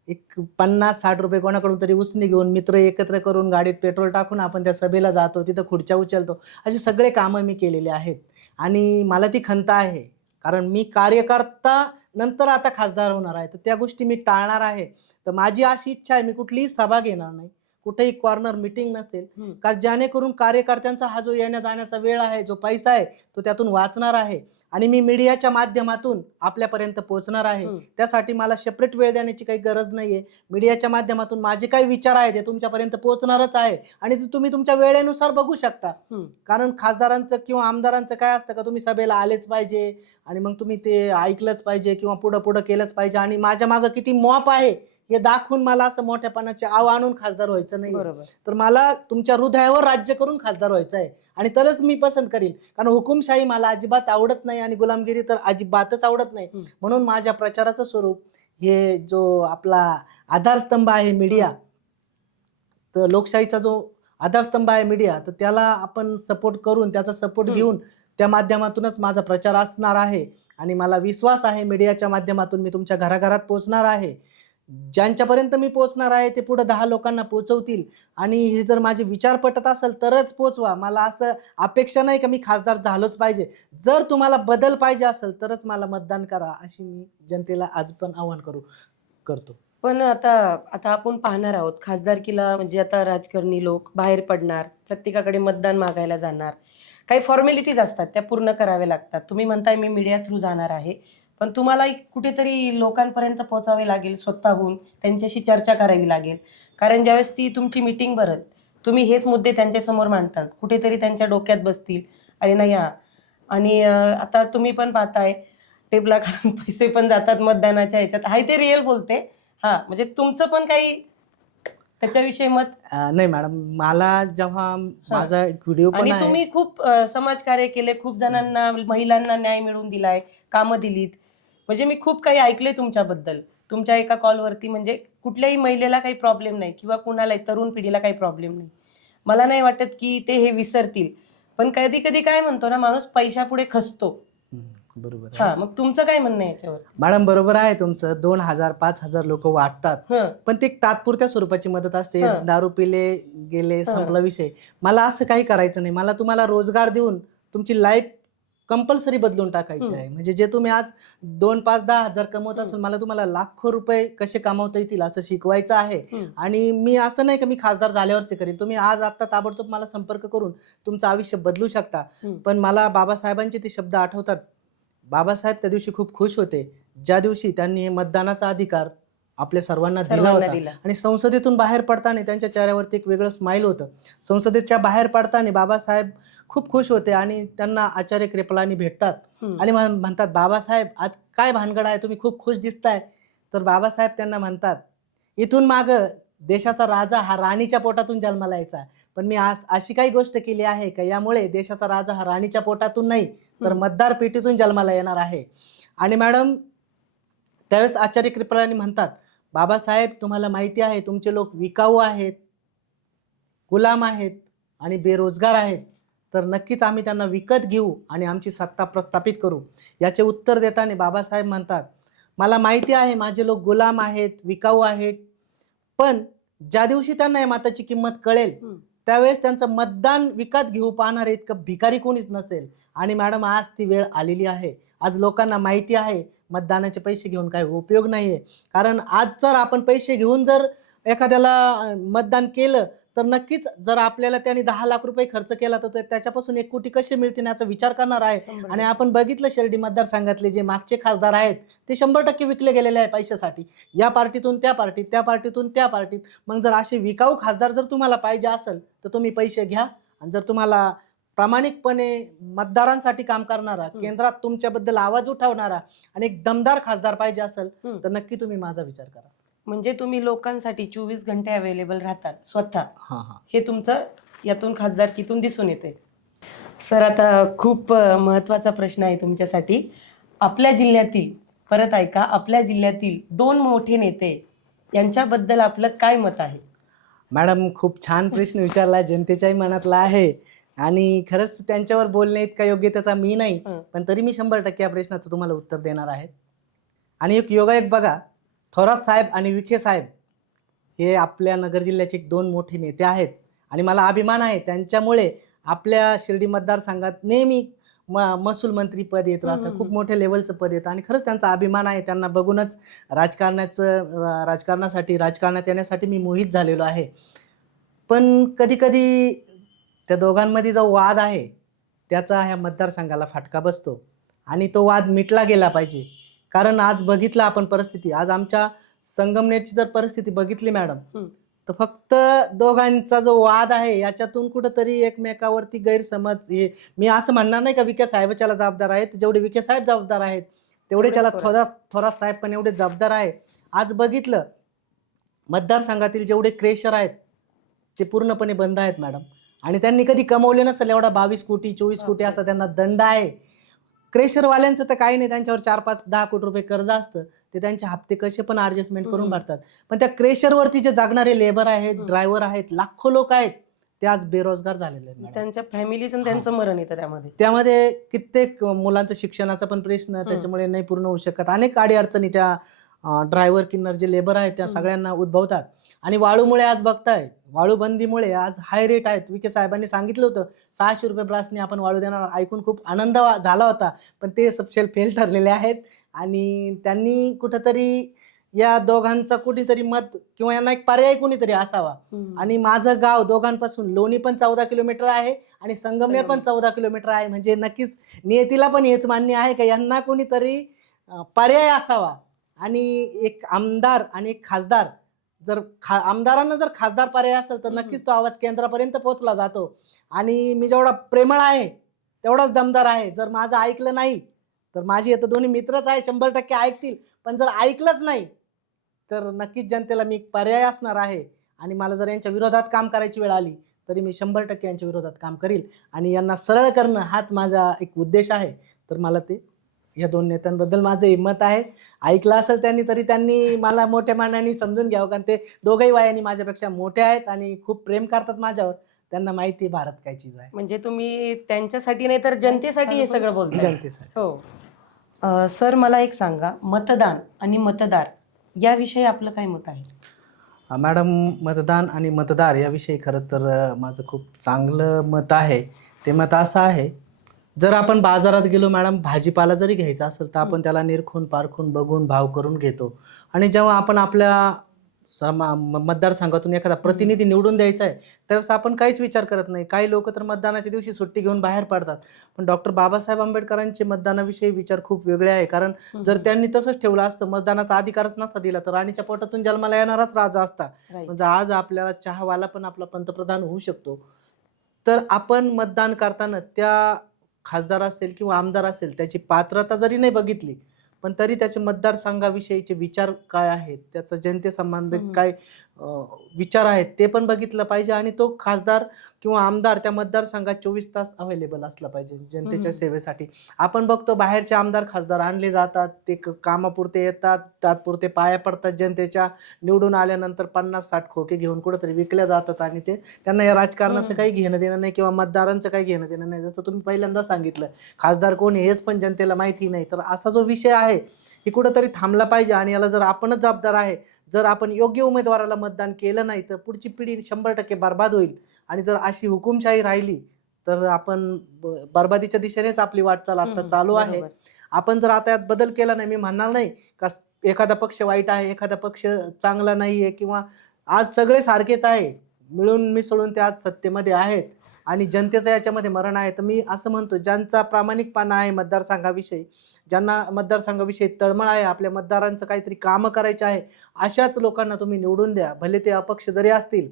एक 50-60 रुपये कोणाकडून तरी उसने घेऊन मित्र एकत्र करून गाडीत पेट्रोल टाकून आपण त्या सभेला जातो, तिथं खुर्च्या उचलतो. असे सगळे कामं मी केलेले आहेत आणि मला ती खंत आहे. कारण मी कार्यकर्ता नंतर आता खासदार होणार आहे, तर त्या गोष्टी मी टाळणार आहे. तर माझी अशी इच्छा आहे, मी कुठलीही सभा घेणार नाही, कुठेही कॉर्नर मीटिंग नसेल, हम्म. का जेणेकरून कार्यकर्त्यांचा हा जो येण्या जाण्याचा वेळ आहे, जो पैसा आहे, तो त्यातून वाचणार आहे आणि मी मीडियाच्या माध्यमातून आपल्यापर्यंत पोहोचणार आहे. हम्म. त्यासाठी मला सेपरेट वेळ देण्याची काही गरज नाहीये. मीडियाच्या माध्यमातून माझे काही विचार आहेत ते तुमच्यापर्यंत पोहोचणारच आहे आणि ते तुम्ही तुमच्या वेळेनुसार बघू शकता. हम्म. कारण खासदारांचं किंवा आमदारांचं काय असतं का तुम्ही सभेला आलेच पाहिजे आणि मग तुम्ही ते ऐकलंच पाहिजे किंवा पुढं पुढं केलंच पाहिजे आणि माझ्या मागं किती मॉप आहे हे दाखवून मला असं मोठ्यापणाचे आव आणून खासदार व्हायचं नाही. बरोबर. तर मला तुमच्या हृदयावर राज्य करून खासदार व्हायचं आहे आणि तरच मी पसंत करीन. कारण हुकुमशाही मला अजिबात आवडत नाही आणि गुलामगिरी तर अजिबातच आवडत नाही. म्हणून माझ्या प्रचाराचं स्वरूप हे जो आपला आधारस्तंभ आहे मीडिया, तर लोकशाहीचा जो आधारस्तंभ आहे मीडिया, तर त्याला आपण सपोर्ट करून त्याचा सपोर्ट घेऊन त्या माध्यमातूनच माझा प्रचार असणार आहे आणि मला विश्वास आहे मीडियाच्या माध्यमातून मी तुमच्या घराघरात पोहोचणार आहे. ज्यांच्यापर्यंत मी पोहोचणार आहे ते पुढे 10 लोकांना पोहोचवतील आणि हे जर माझे विचार पटत असेल तरच पोहोचवा. मला असं अपेक्षा नाही का मी खासदार झालोच पाहिजे. जर तुम्हाला बदल पाहिजे असेल तरच मला मतदान करा, अशी मी जनतेला आज पण आवाहन करतो. पण आता आपण पाहणार आहोत खासदारकीला, म्हणजे आता राजकारणी लोक बाहेर पडणार, प्रत्येकाकडे मतदान मागायला जाणार, काही फॉर्मॅलिटीज असतात त्या पूर्ण कराव्या लागतात. तुम्ही म्हणताय मी मीडिया थ्रू जाणार आहे, पण तुम्हाला कुठेतरी लोकांपर्यंत पोहोचावे लागेल, स्वतःहून त्यांच्याशी चर्चा करावी लागेल. कारण ज्यावेळेस ती तुमची मीटिंग भरत, तुम्ही हेच मुद्दे त्यांच्यासमोर मांडतात, कुठेतरी त्यांच्या डोक्यात बसतील अरे नाही हा. आणि आता तुम्ही पण पाहताय टेबला खालून पैसे पण जातात मतदानाच्या ह्याच्यात, हाय ते रिअल बोलते. हा, म्हणजे तुमचं पण काही त्याच्याविषयी मत? नाही मॅडम, मला जेव्हा माझा एक व्हिडिओ पण आणि आहे, तुम्ही खूप समाजकार्य केले, खूप जणांना, महिलांना न्याय मिळवून दिलाय, कामं दिलीत, म्हणजे मी खूप काही ऐकलंय तुमच्याबद्दल. तुमच्या एका कॉलवरती म्हणजे कुठल्याही महिलेला काही प्रॉब्लेम नाही किंवा कुणालाही तरुण पिढीला काही प्रॉब्लेम नाही. मला नाही वाटत की ते हे विसरतील. पण कधी कधी काय म्हणतो ना माणूस, पैशापुढे खचतो. बरोबर आहे. हा, मग तुमचं काय म्हणणं आहे याच्यावर? मॅडम बरोबर आहे तुमचं. 2000 5000 लोक वाटतात, हं. पण ते तात्पुरत्या स्वरूपाची मदत असते. हं. दारू पिले गेले, संपला विषय. मला असं काही करायचं नाही. मला तुम्हाला रोजगार देऊन तुमची लाईफ कंपल्सरी बदलून टाकायची आहे. म्हणजे जे तुम्ही आज 2 5 10 हजार कमवत असाल, मला तुम्हाला लाखो रुपये कसे कमावता येतील असं शिकवायचं आहे. आणि मी असं नाही की मी खासदार झाल्यावरच करेल. तुम्ही आज आत्ता ताबडतोब मला संपर्क करून तुमचं आयुष्य बदलू शकता. पण मला बाबासाहेबांचे ते शब्द आठवतात. बाबासाहेब त्या दिवशी खूप खुश होते ज्या दिवशी त्यांनी हे मतदानाचा अधिकार आपल्या सर्वांना दिला होता. आणि संसदेतून बाहेर पडताना त्यांच्या चेहऱ्यावरती एक वेगळं स्माईल होतं. संसदेच्या बाहेर पडताना बाबासाहेब खूप खुश होते आणि त्यांना आचार्य कृपलानी भेटतात आणि म्हणतात, बाबासाहेब आज काय भानगड आहे, तुम्ही खूप खुश दिसताय. तर बाबासाहेब त्यांना म्हणतात, इथून माग देशाचा राजा हा राणीच्या पोटातून जन्माला यायचा, पण मी आज अशी काही गोष्ट केली आहे का यामुळे देशाचा राजा हा राणीच्या पोटातून नाही तर मतदार पेटीतून जन्माला येणार आहे. आणि मॅडम त्यावेळेस आचार्य कृपलानी म्हणतात, बाबासाहेब तुम्हाला माहिती आहे तुमचे लोक विकाऊ आहेत, गुलाम आहेत आणि बेरोजगार आहेत, तर नक्कीच आम्ही त्यांना विकत घेऊ आणि आमची सत्ता प्रस्थापित करू. याचे उत्तर देताना बाबासाहेब म्हणतात, मला माहिती आहे माझे लोक गुलाम आहेत, विकाऊ आहेत, पण ज्या दिवशी त्यांना या मताची किंमत कळेल त्यावेळेस त्यांचं मतदान विकत घेऊ पाहणारे इतकं भिकारी कोणीच नसेल. आणि मॅडम आज ती वेळ आलेली आहे. आज लोकांना माहिती आहे मतदानाचे पैसे घेऊन काही उपयोग नाहीये. कारण आज जर आपण पैसे घेऊन जर एखाद्याला मतदान केलं तर नक्कीच जर आपल्याला त्यांनी 10 लाख रुपये खर्च केला तर त्याच्यापासून 1 कोटी कसे मिळतील याचा विचार करणार आहे. आणि आपण बघितलं शिर्डी मतदारसंघातले जे मागचे खासदार आहेत ते 100% विकले गेलेले आहे पैशासाठी, या पार्टीतून त्या पार्टीत, त्या पार्टीतून त्या पार्टीत. मग जर असे विकाऊ खासदार जर तुम्हाला पाहिजे असेल तर तुम्ही पैसे घ्या, आणि जर तुम्हाला प्रामाणिकपणे मतदारांसाठी काम करणारा, केंद्रात तुमच्याबद्दल आवाज उठवणारा आणि एक दमदार खासदार पाहिजे असेल तर नक्की तुम्ही माझा विचार करा. म्हणजे तुम्ही लोकांसाठी 24 घंटे अवेलेबल राहतात स्वतः. हां हां, हे तुमचं यातून खासदारकीतून दिसून येते. सर, आता खूप महत्त्वाचा प्रश्न आहे तुमच्यासाठी. आपल्या जिल्ह्यातील, परत ऐका, आपल्या जिल्ह्यातील 2 मोठे नेते यांच्याबद्दल आपलं काय मत आहे? मॅडम खूप छान प्रश्न विचारला, जनतेच्याही मनातला आहे आणि खरंच त्यांच्यावर बोलणे इतका योग्यतेचा मी नाही, पण तरी मी 100% या प्रश्नाचं तुम्हाला उत्तर देणार आहे. आणि एक योगायोग बघा, थोरात साहेब आणि विखे साहेब हे आपल्या नगर जिल्ह्याचे 2 मोठे नेते आहेत आणि मला अभिमान आहे त्यांच्यामुळे आपल्या शिर्डी मतदारसंघात नेहमी महसूल मंत्री पद येत राहतं, खूप मोठ्या लेवलचं पद येतं आणि खरंच त्यांचा अभिमान आहे. त्यांना बघूनच राजकारणासाठी राजकारणात येण्यासाठी मी मोहित झालेलो आहे. पण कधी कधी त्या दोघांमध्ये जो वाद आहे त्याचा ह्या मतदारसंघाला फटका बसतो आणि तो वाद मिटला गेला पाहिजे. कारण आज बघितलं आपण परिस्थिती, आज आमच्या संगमनेरची जर परिस्थिती बघितली मॅडम, तर फक्त दोघांचा जो वाद आहे याच्यातून कुठंतरी एकमेकावरती गैरसमज हे, मी असं म्हणणार नाही का विखे साहेब याला जबाबदार आहेत, जेवढे विखे साहेब जबाबदार आहेत तेवढे त्याला थोरात साहेब पण एवढे जबाबदार आहे. आज बघितलं मतदारसंघातील जेवढे क्रेशर आहेत ते पूर्णपणे बंद आहेत मॅडम, आणि त्यांनी कधी कमवले नसेल एवढा 22 कोटी 24 कोटी असा त्यांना दंड आहे. क्रेशरवाल्यांचं तर काही नाही, त्यांच्यावर 4-5-10 कोटी रुपये कर्ज असतं, ते त्यांचे हप्ते कसे पण ॲडजस्टमेंट करून भरतात. पण त्या क्रेशरवरती जे जागणारे लेबर आहेत, ड्रायव्हर आहेत, लाखो लोक आहेत, ते आज बेरोजगार झालेले आहेत. त्यांच्या फॅमिलीचं त्यांचं मरण येतं त्यामध्ये कित्येक मुलांचं शिक्षणाचा पण प्रश्न त्याच्यामुळे नाही पूर्ण होऊ शकत. अनेक अडचणी त्या ड्रायव्हर किन्नर जे लेबर आहेत त्या सगळ्यांना उद्भवतात. आणि वाळूमुळे आज बघताय, वाळूबंदीमुळे आज हाय रेट आहेत. विखे साहेबांनी सांगितलं होतं 600 रुपये ब्रासने आपण वाळू देणार, ऐकून खूप आनंद झाला होता, पण ते सबसेल फेल ठरलेले आहेत. आणि त्यांनी कुठंतरी या दोघांचा कुठेतरी मत किंवा यांना एक पर्याय कोणीतरी असावा. आणि माझं गाव दोघांपासून लोणी पण 14 किलोमीटर आहे आणि संगमनेर पण 14 किलोमीटर आहे, म्हणजे नक्कीच नियतीला पण हेच मान्य आहे का यांना कोणीतरी पर्याय असावा. आणि एक आमदार आणि एक खासदार, जर आमदारांना जर खासदार पर्याय असेल तर नक्कीच तो आवाज केंद्रापर्यंत पोहोचला जातो. आणि मी जेवढा प्रेमळ आहे तेवढाच दमदार आहे. जर माझं ऐकलं नाही तर माझी आता दोन्ही मित्रच आहे, 100% ऐकतील, पण जर ऐकलंच नाही तर नक्कीच जनतेला मी पर्याय असणार आहे. आणि मला जर यांच्या विरोधात काम करायची वेळ आली तरी मी 100% यांच्या विरोधात काम करील. आणि यांना सरळ करणं हाच माझा एक उद्देश आहे. तर मला ते या दोन नेत्यांबद्दल माझं हिंमत आहे. ऐकलं असेल त्यांनी तरी त्यांनी मला मोठ्या मानाने समजून घ्यावं, कारण ते दोघंही वयाने माझ्यापेक्षा मोठे आहेत आणि खूप प्रेम करतात माझ्यावर. त्यांना माहिती आहे भारत काय चीज आहे. म्हणजे तुम्ही त्यांच्यासाठी नाही तर जनतेसाठी हे सगळं बोलता. जनतेसाठी. हो. सर मला एक सांगा, मतदान आणि मतदार याविषयी आपलं काय मत आहे? मॅडम, मतदान आणि मतदार याविषयी खरं तर माझं खूप चांगलं मत आहे. ते मत असं आहे, जर आपण बाजारात गेलो मॅडम, भाजीपाला जरी घ्यायचा असेल तर आपण त्याला निरखून पारखून बघून भाव करून घेतो. आणि जेव्हा आपण आपल्या मतदारसंघातून एखादा प्रतिनिधी निवडून द्यायचा आहे त्यावेळेस आपण काहीच विचार करत नाही. काही लोक तर मतदानाच्या दिवशी सुट्टी घेऊन बाहेर पडतात. पण डॉक्टर बाबासाहेब आंबेडकरांचे मतदानाविषयी विचार खूप वेगळे आहे. कारण जर त्यांनी तसंच ठेवलं असतं, मतदानाचा अधिकारच नसता दिला, तर राणीच्या पोटातून जन्माला येणाराच राजा असता. म्हणजे आज आपल्याला चहावाला पण आपला पंतप्रधान होऊ शकतो. तर आपण मतदान करताना त्या खासदार असेल किंवा आमदार असेल त्याची पात्रता जरी नाही बघितली, पण तरी त्याचे मतदारसंघाविषयीचे विचार काय आहेत, त्याचा जनतेसंबंधित काय विचार आहेत ते पण बघितलं पाहिजे. आणि तो खासदार किंवा आमदार त्या मतदारसंघात 24 तास अवेलेबल असला पाहिजे जनतेच्या सेवेसाठी. आपण बघतो बाहेरचे आमदार खासदार आणले जातात, ते कामापुरते येतात, तात्पुरते पाया पडतात जनतेच्या, निवडून आल्यानंतर 50-60 खोके घेऊन कुठेतरी विकल्या जातात. आणि ते त्यांना या राजकारणाचं काही घेणं देणं नाही किंवा मतदारांचं काही घेणं देणं नाही. जसं तुम्ही पहिल्यांदा सांगितलं, खासदार कोण हेच पण जनतेला माहिती नाही. तर असा जो विषय आहे ही कुठंतरी थांबला पाहिजे. आणि याला जर आपणच जबाबदार आहे. जर आपण योग्य उमेदवाराला मतदान केलं नाही तर पुढची पिढी 100% बर्बाद होईल. आणि जर अशी हुकुमशाही राहिली तर आपण बर्बादीच्या दिशेनेच आपली वाटचाल आता चालू आहे. आपण जर आता यात बदल केला नाही, मी म्हणणार नाही का एखादा पक्ष वाईट आहे, एखादा पक्ष चांगला नाही आहे, किंवा आज सगळे सारखेच आहे, मिळून मिसळून ते आज सत्तेमध्ये आहेत आणि जनतेचं याच्यामध्ये मरण आहे. तर मी असं म्हणतो, ज्यांचा प्रामाणिकपणा आहे मतदारसंघाविषयी, ज्यांना मतदारसंघाविषयी तळमळ आहे, आपल्या मतदारांचं काहीतरी कामं करायचे आहे, अशाच लोकांना तुम्ही निवडून द्या. भले ते अपक्ष जरी असतील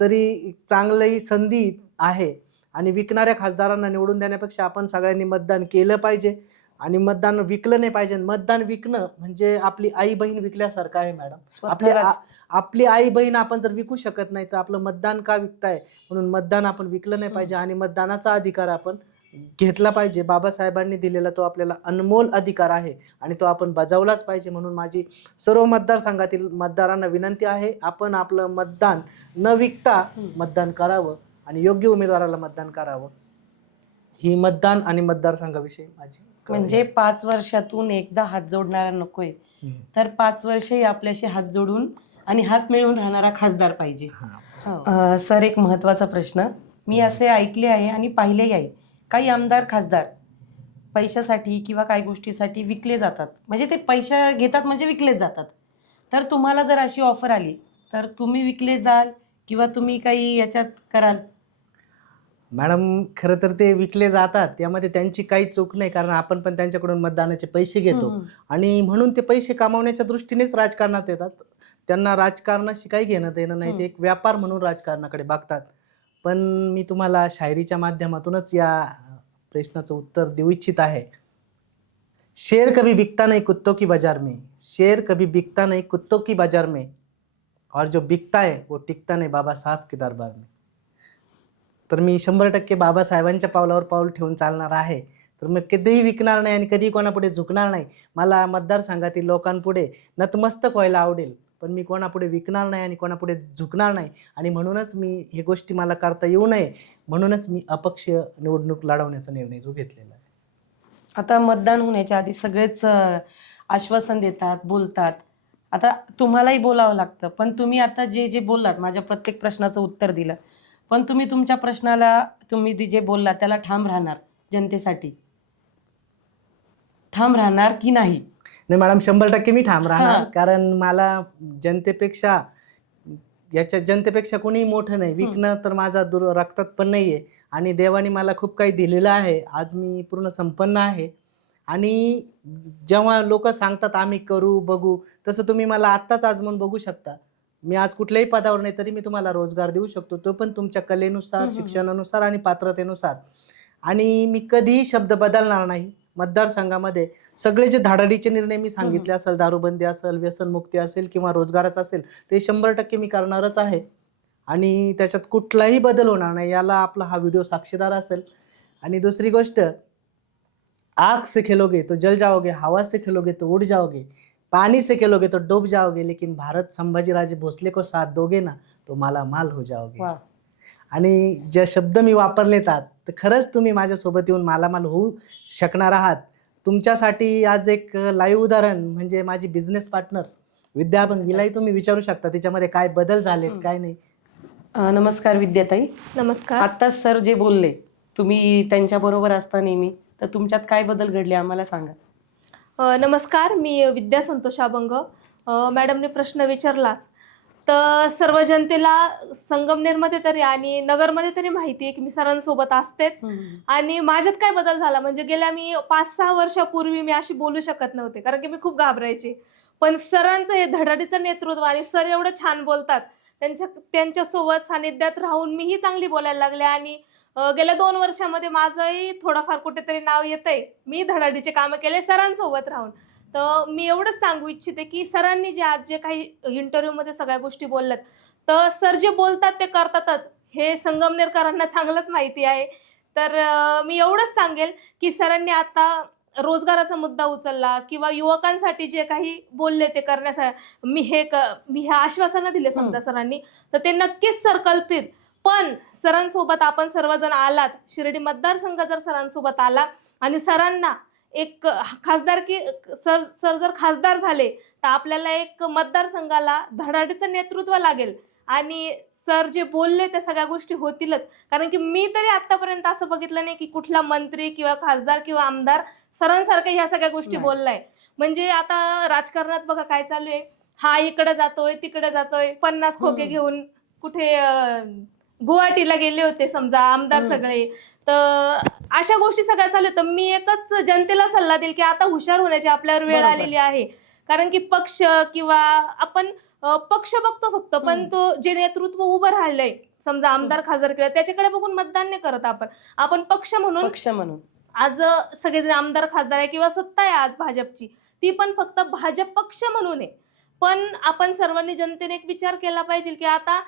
तरी चांगली संधी आहे. आणि विकणाऱ्या खासदारांना निवडून देण्यापेक्षा आपण सगळ्यांनी मतदान केलं पाहिजे आणि मतदान विकलं नाही पाहिजे. मतदान विकणं म्हणजे आपली आई बहीण विकल्यासारखं आहे मॅडम. आपली आई बहीण आपण जर विकू शकत नाही तर आपलं मतदान का विकताय? म्हणून मतदान आपण विकलं नाही पाहिजे आणि मतदानाचा अधिकार आपण घेतला पाहिजे. बाबासाहेबांनी दिलेला तो आपल्याला अनमोल अधिकार आहे आणि तो आपण बजावलाच पाहिजे. म्हणून माझी सर्व मतदारसंघातील मतदारांना विनंती आहे, आपण आपलं मतदान न विकता मतदान करावं आणि योग्य उमेदवाराला मतदान करावं. ही मतदान आणि मतदारसंघाविषयी माझी म्हणजे 5 वर्षातून एकदा हात जोडणारा नकोय, तर 5 वर्षही आपल्याशी हात जोडून आणि हात मिळवून राहणारा खासदार पाहिजे. सर, एक महत्त्वाचा प्रश्न, मी असे ऐकले आहे आणि पाहिलेही आहे, काही आमदार खासदार पैशासाठी किंवा काही गोष्टीसाठी विकले जातात. म्हणजे ते पैसा घेतात म्हणजे विकलेच जातात. तर तुम्हाला जर अशी ऑफर आली तर तुम्ही विकले जाल किंवा तुम्ही काही याच्यात कराल? मॅडम खरं तर ते विकले जातात, त्यामध्ये त्यांची काही चूक नाही, कारण आपण पण त्यांच्याकडून मतदानाचे पैसे घेतो हम्म. आणि म्हणून ते पैसे कमावण्याच्या दृष्टीनेच राजकारणात येतात. त्यांना राजकारणाशी काही घेणं देणं नाही, ते एक व्यापार म्हणून राजकारणाकडे बघतात. पण मी तुम्हाला शायरीच्या माध्यमातूनच या प्रश्नाचं उत्तर देऊ इच्छित आहे. शेर कभी बिकता नहीं कुत्तों की बाजार में, शेर कभी बिकता नहीं कुत्तों की बाजार में, और जो बिकता है वो टिकता नहीं बाबासाहेब के दरबार में. तर मी 100% बाबासाहेबांच्या पावलावर पाऊल ठेवून चालणार आहे. तर मी कधीही विकणार नाही आणि कधीही कोणापुढे झुकणार नाही. मला मतदारसंघातील लोकांपुढे नतमस्तक व्हायला आवडेल, पण मी कोणापुढे विकणार नाही आणि कोणापुढे झुकणार नाही. आणि म्हणूनच मी हे गोष्टी मला करता येऊ नये म्हणूनच मी अपक्ष निवडणूक लढवण्याचा निर्णय जो घेतलेला आहे. आता मतदान होण्याच्या आधी सगळेच आश्वासन देतात, बोलतात. आता तुम्हालाही बोलावं लागतं, पण तुम्ही आता जे जे बोललात, माझ्या प्रत्येक प्रश्नाचं उत्तर दिलं, पण तुम्ही तुमच्या प्रश्नाला, तुम्ही जे बोललात त्याला ठाम राहणार जनतेसाठी? ठाम राहणार की नाही? नाही मॅडम, 100% मी ठाम राहणार, हां. कारण मला जनतेपेक्षा जनतेपेक्षा कोणीही मोठं नाही. विकणं तर माझा रक्तात पण नाहीये आणि देवाने मला खूप काही दिलेलं आहे. आज मी पूर्ण संपन्न आहे आणि जेव्हा लोक सांगतात आम्ही करू बघू, तसं तुम्ही मला आत्ताच आजमावून बघू शकता. मी आज कुठल्याही पदावर नाही, तरी मी तुम्हाला रोजगार देऊ शकतो, तो पण तुमच्या कलेनुसार, शिक्षणानुसार आणि पात्रतेनुसार. आणि मी कधीही शब्द बदलणार नाही. मतदारसंघामध्ये सगळे जे धाडाडीचे निर्णय मी सांगितले असेल, दारूबंदी असेल, व्यसनमुक्ती असेल किंवा रोजगाराचं असेल, ते 100% मी करणारच आहे आणि त्याच्यात कुठलाही बदल होणार नाही. याला आपला हा व्हिडिओ साक्षीदार असेल. आणि दुसरी गोष्ट, आग से खेलोगे तो जल जाओगे, हवा से खेलोगे तो उड़ जाओगे, पानी से खेलोगे तो डूब जाओगे, लेकिन भारत संभाजीराजे भोसले को साथ दोगे ना तो मालामाल हो जाओगे. वा. आणि जे शब्द मी वापरलेतात, तर खरंच तुम्ही माझ्यासोबत येऊन मालामाल होऊ शकणार आहात. तुमच्यासाठी आज एक लाईव्ह उदाहरण म्हणजे माझी बिझनेस पार्टनर विद्या भंगीलाही तुम्ही विचारू शकता त्याच्यामध्ये काय बदल झालेत, काय नाही. नमस्कार विद्याताई. नमस्कार. आत्ताच सर जे बोलले, तुम्ही त्यांच्याबरोबर असता नेहमी, तर तुमच्यात काय बदल घडले आम्हाला सांगा. नमस्कार, मी विद्या संतोष अभंग. मॅडमने प्रश्न विचारलाच तर सर्व जनतेला संगमनेरमध्ये तरी आणि नगरमध्ये तरी माहिती आहे की मी सरांसोबत असतेच. आणि माझ्यात काय बदल झाला म्हणजे गेल्या मी 5-6 वर्षापूर्वी मी अशी बोलू शकत नव्हते, कारण की मी खूप घाबरायचे. पण सरांचं हे धडाडीचं नेतृत्व आणि सर एवढं छान बोलतात, त्यांच्यासोबत सानिध्यात राहून मीही चांगली बोलायला लागले आणि गेल्या 2 वर्षामध्ये माझंही थोडंफार कुठेतरी नाव येतंय. मी धडाडीचे कामं केले सरांसोबत राहून. तर मी एवढंच सांगू इच्छिते की सरांनी जे काही इंटरव्ह्यूमध्ये सगळ्या गोष्टी बोलल्यात, तर सर जे बोलतात ते करतातच, हे संगमनेरकरांना चांगलंच माहिती आहे. तर मी एवढंच सांगेल की सरांनी आता रोजगाराचा मुद्दा उचलला किंवा युवकांसाठी जे काही बोलले ते करण्यासाठी मी हे आश्वासनं दिले समजा सरांनी, तर ते नक्कीच सर करतील. पण सरांसोबत आपण सर्वजण आलात, शिर्डी मतदारसंघ जर सरांसोबत आला आणि सरांना एक खासदारकी सर जर खासदार झाले तर आपल्याला एक मतदारसंघाला धडाडीचं नेतृत्व लागेल आणि सर जे बोलले त्या सगळ्या गोष्टी होतीलच. कारण की मी तरी आतापर्यंत असं बघितलं नाही की कुठला मंत्री किंवा खासदार किंवा आमदार सरांसारखं ह्या सगळ्या गोष्टी बोललाय. म्हणजे आता राजकारणात बघा काय चालू आहे, हा इकडे जातोय तिकडे जातोय, 50 खोके घेऊन कुठे गुवाहाटीला गेले होते समजा आमदार सगळे. तर अशा गोष्टी सगळ्या चालू आहेत. तर मी एकच जनतेला सल्ला देईल की आता हुशार होण्याची आपल्यावर वेळ आलेली आहे. कारण की पक्ष किंवा आपण पक्ष बघतो फक्त, पण तो जे नेतृत्व उभं राहिलंय समजा आमदार खासदार केलं त्याच्याकडे बघून मतदान नाही करत आपण पक्ष म्हणून आज सगळेजण आमदार खासदार आहे किंवा सत्ता आहे आज भाजपची, ती पण फक्त भाजप पक्ष म्हणून आहे. पण आपण सर्वांनी जनतेने एक विचार केला पाहिजे की आता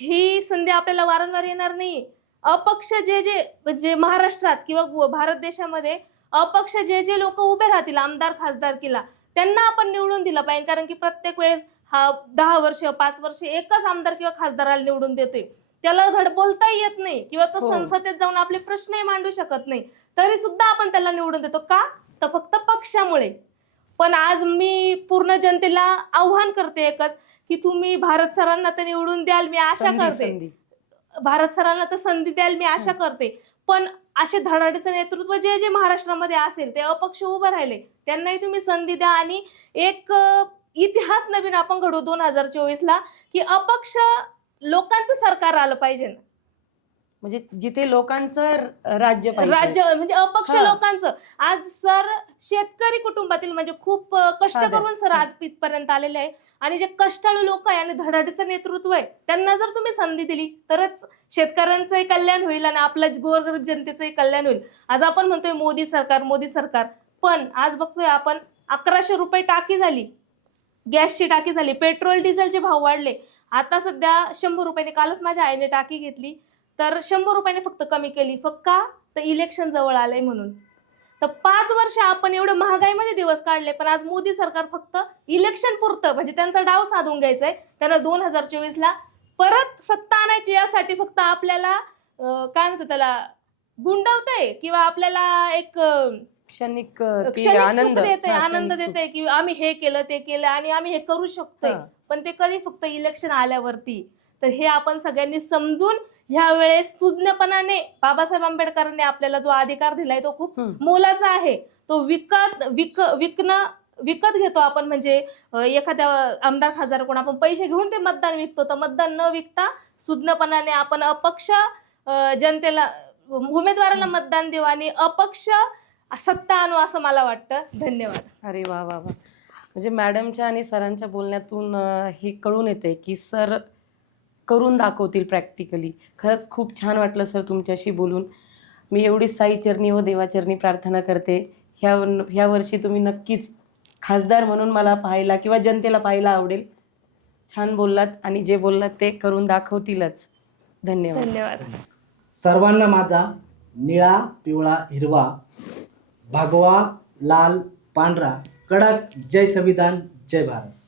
ही संधी आपल्याला वारंवार येणार नाही. अपक्ष जे म्हणजे महाराष्ट्रात किंवा भारत देशामध्ये अपक्ष जे लोक उभे राहतील आमदार खासदारकीला त्यांना आपण निवडून दिला पाहिजे. कारण की प्रत्येक वेळेस हा 10 वर्ष 5 वर्ष एकच आमदार किंवा खासदाराला निवडून देतोय, त्याला धड बोलताही येत नाही किंवा तो संसदेत जाऊन आपले प्रश्नही मांडू शकत नाही, तरी सुद्धा आपण त्याला निवडून देतो. का? तर फक्त पक्षामुळे. पण आज मी पूर्ण जनतेला आव्हान करते एकच की तुम्ही भारत सरांना तर निवडून द्याल, मी आशा करते. भारत सरांना तर संधी द्याल मी आशा करते. पण असे धडाडीचं नेतृत्व जे महाराष्ट्रामध्ये असेल ते अपक्ष उभं राहिले त्यांनाही तुम्ही संधी द्या आणि एक इतिहास नवीन आपण घडवू 2024ला की अपक्ष लोकांचं सरकार आलं पाहिजे ना. म्हणजे जिथे लोकांचं राज्य पाहिजे. राज्य म्हणजे अपक्ष हा. लोकांचं. आज सर शेतकरी कुटुंबातील म्हणजे खूप कष्ट हा, करून सर हा. आज इथपर्यंत आलेले आहे. आणि जे कष्टाळू लोक आहे आणि धडाडीचं नेतृत्व आहे त्यांना जर तुम्ही संधी दिली तरच शेतकऱ्यांचंही कल्याण होईल आणि आपल्या गोरगरीब जनतेचंही कल्याण होईल. आज आपण म्हणतोय मोदी सरकार मोदी सरकार, पण आज बघतोय आपण 1100 रुपये टाकी झाली, गॅसची टाकी झाली, पेट्रोल डिझेलचे भाव वाढले. आता सध्या 100 रुपयाने, कालच माझ्या आईने टाकी घेतली तर 100 रुपयाने फक्त कमी केली. फक्त का तर इलेक्शन जवळ आलंय म्हणून. तर 5 वर्ष आपण एवढं महागाईमध्ये दिवस काढले, पण आज मोदी सरकार फक्त इलेक्शन पुरतं म्हणजे त्यांचा डाव साधून घ्यायचाय. त्यांना 2024ला परत सत्ता आणायची, यासाठी फक्त आपल्याला काय म्हणतात त्याला गुंडवतंय किंवा आपल्याला एक क्षणिक ते क्षणिक सुख आनंद. देते, हा, आनंद क्षणिक सुख. देते की आम्ही हे केलं ते केलं आणि आम्ही हे करू शकतोय. हा. पण ते कधी फक्त इलेक्शन आल्यावरती. तर हे आपण सगळ्यांनी समजून ह्या वेळेस सुज्ञपणाने बाबासाहेब आंबेडकरांनी आपल्याला जो अधिकार दिलाय तो खूप मोलाचा आहे. तो विकत घेतो आपण, म्हणजे एखाद्या आमदार खासदार कोण आपण पैसे घेऊन ते मतदान विकतो. तर मतदान न विकता सुज्ञपणाने आपण अपक्ष जनतेला उमेदवाराला मतदान देऊ आणि अपक्ष सत्ता आणू असं मला वाटतं. धन्यवाद. अरे वा वा वा. म्हणजे मॅडमच्या आणि सरांच्या बोलण्यातून हे कळून येते की सर करून दाखवतील प्रॅक्टिकली. खरंच खूप छान वाटलं सर तुमच्याशी बोलून. मी एवढी साईचरणी व देवाचरणी प्रार्थना करते ह्या वर्षी तुम्ही नक्कीच खासदार म्हणून मला पाहायला किंवा जनतेला पाहायला आवडेल. छान बोललात आणि जे बोललात ते करून दाखवतीलच. धन्यवाद. धन्यवाद. सर्वांना माझा निळा पिवळा हिरवा भगवा लाल पांढरा कडक जय संविधान जय भारत.